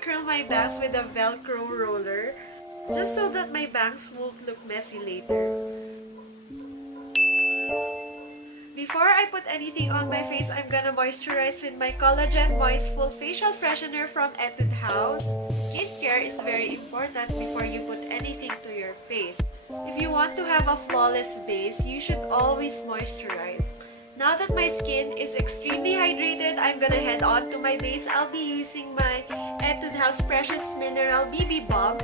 curl my bangs with a Velcro roller just so that my bangs won't look messy later. Before I put anything on my face, I'm gonna moisturize with my Collagen Moistful Facial Freshener from Etude House. Skincare is very important before you put anything to your face. If you want to have a flawless base, you should always moisturize. Now that my skin is extremely hydrated, I'm gonna head on to my base. I'll be using my Etude House Precious Mineral BB Balm.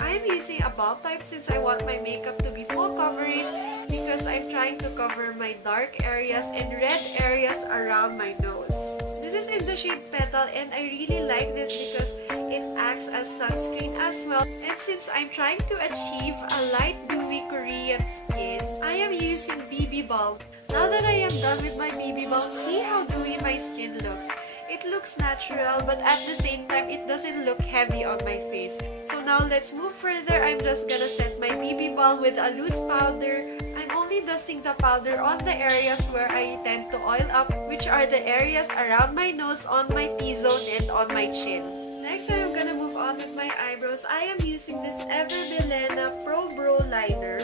I'm using a balm type since I want my makeup to be full coverage because I'm trying to cover my dark areas and red areas around my nose. This is in the shade Petal and I really like this because it acts as sunscreen as well. And since I'm trying to achieve a light dewy Korean skin, I am using BB Balm. Now that I am done with my BB Balm, see how dewy my skin looks. It looks natural but at the same time it doesn't look heavy on my face. So now let's move further. I'm just gonna set my BB Balm with a loose powder. I'm only dusting the powder on the areas where I tend to oil up, which are the areas around my nose, on my T-zone, and on my chin. Next, I'm gonna move on with my eyebrows. I am using this Maybelline Pro Brow Liner.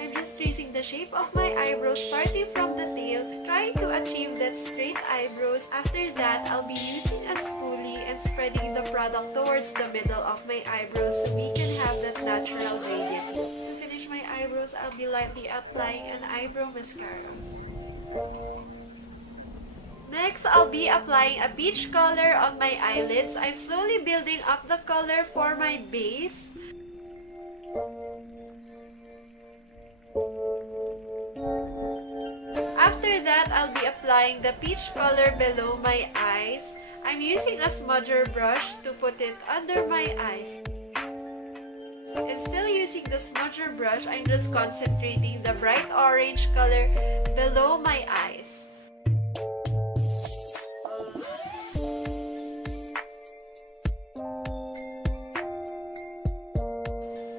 I'm just tracing the shape of my eyebrows starting from the tail, trying to achieve that straight eyebrows. After that, I'll be using a spoolie and spreading the product towards the middle of my eyebrows so we can have that natural gradient. To finish my eyebrows, I'll be lightly applying an eyebrow mascara. Next, I'll be applying a peach color on my eyelids. I'm slowly building up the color for my base. After that, I'll be applying the peach color below my eyes. I'm using a smudger brush to put it under my eyes. And still using the smudger brush, I'm just concentrating the bright orange color below my eyes.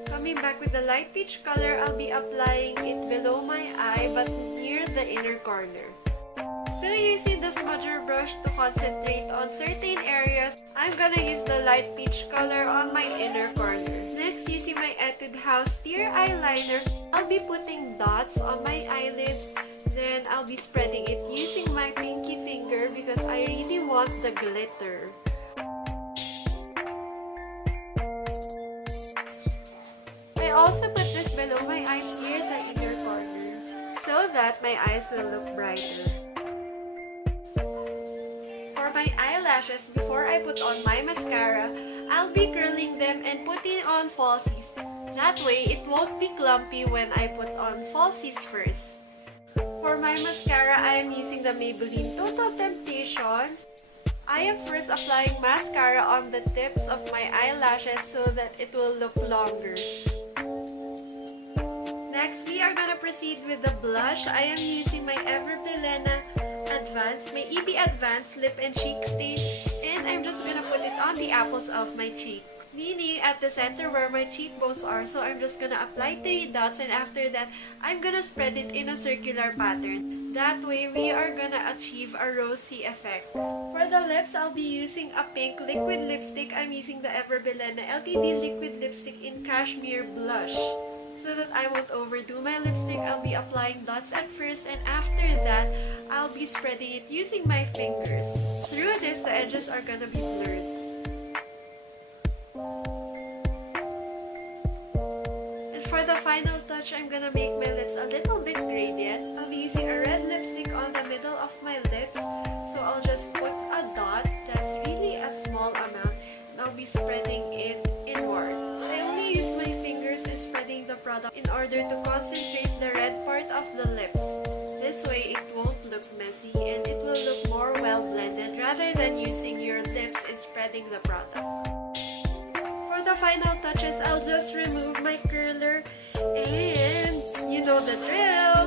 Coming back with the light peach color, I'll be applying it below my eye but near the inner corner. Still using the smudger brush to concentrate on certain areas, I'm gonna use the light peach color on my inner corner. Next, using my Etude House Tear Eyeliner, I'll be putting dots on my eyelids. Then I'll be spreading it using my pinky finger because I really want the glitter. I also put this below my eyes near the inner corners so that my eyes will look brighter. For my eyelashes, before I put on my mascara, I'll be curling them and putting on falsies. That way, it won't be clumpy when I put on falsies first. For my mascara, I am using the Maybelline Tota Temptation. I am first applying mascara on the tips of my eyelashes so that it will look longer. Next, we are gonna proceed with the blush. I am using my Maybelline Advanced, my EB Advanced Lip and Cheek Stain, and I'm just gonna put it on the apples of my cheek, meaning at the center where my cheekbones are. So I'm just gonna apply 3 dots and after that, I'm gonna spread it in a circular pattern. That way, we are gonna achieve a rosy effect. For the lips, I'll be using a pink liquid lipstick. I'm using the Maybelline LTD liquid lipstick in Cashmere Blush. So that I won't overdo my lipstick, I'll be applying dots at first and after that, I'll be spreading it using my fingers. Through this, the edges are gonna be blurred. And for the final touch, I'm gonna make my lips a little bit gradient. I'll be using a red lipstick on the middle of my lips. So I'll just put a dot that's really a small amount and I'll be spreading it inward. I only use my fingers and spreading the product in order to concentrate the red part of the lips. This way, it won't look messy and it will look more well blended rather than using your lips and spreading the product. For the final touches, I'll just remove my curler and you know the drill!